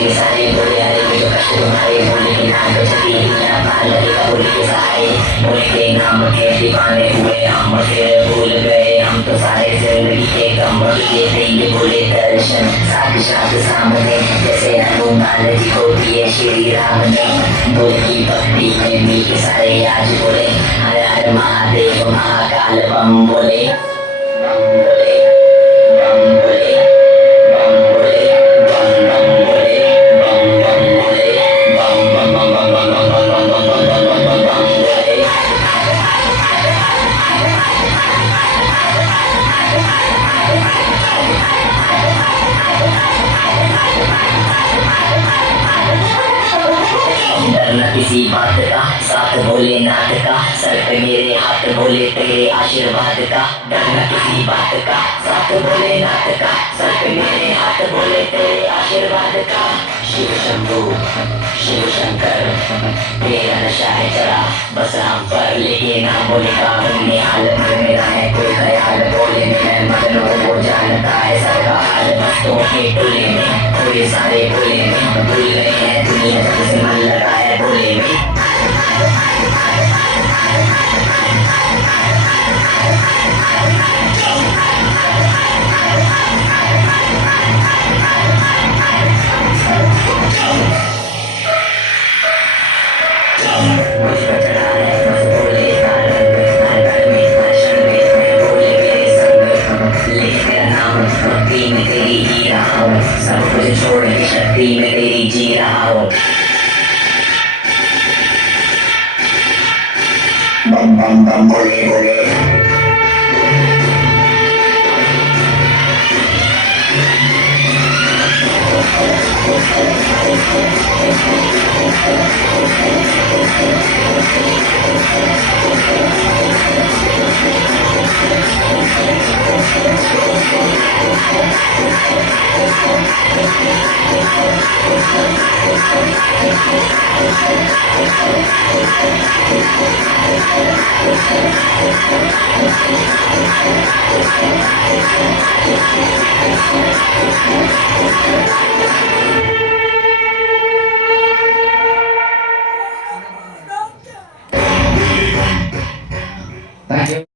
के सारे बोले अरे मुझे कष्ट तुम्हारे बोले के नाम पे चली दुनिया पार लगेगा बोले के सारे बोले के नाम के दीवाने हुए हम फिर भूल गए हम तो सारे जिंदगी के गम ये देंगे बोले दर्शन साथ साथ सामने जैसे हनुमान जी को पिए श्री राम ने बोले की भक्ति में मिल के सारे आज बोले हर हर महादेव महाकाल बम बोले बम बोले बम बोले बम बोले बम बम बोले बम बम बोले बम बम बम बम बम बम बम बम बम बम बम बम बम बोले डरना किसी बात का साथ बोले नाथ का सर पे मेरे हाथ बोले तेरे आशीर्वाद का डरना किसी बात का साथ बोले नाथ का सर पे मेरे हाथ बोले तेरे आशीर्वाद का शिव शंभू शिव शंकर तेरा नशा है चला बस हम पर लेके ना बोले का अपनी हालत में मेरा है कोई ख्याल बोले में मैं मगन हूँ वो जानता है सबका हाल बस्तों के टोले में थोड़े सारे बोले में भूल गए हैं दुनिया जब से मन लगा है बोले में मुझ पर चढ़ा है बस बोले का रंग हर घर में हर क्षण में मैं बोले मेरे संग ले मेरा नाम भक्ति में तेरी ही रहा हूँ सब कुछ छोड़ के शक्ति में तेरी जी रहा हूँ बम बम बम बोले बोले Thank you.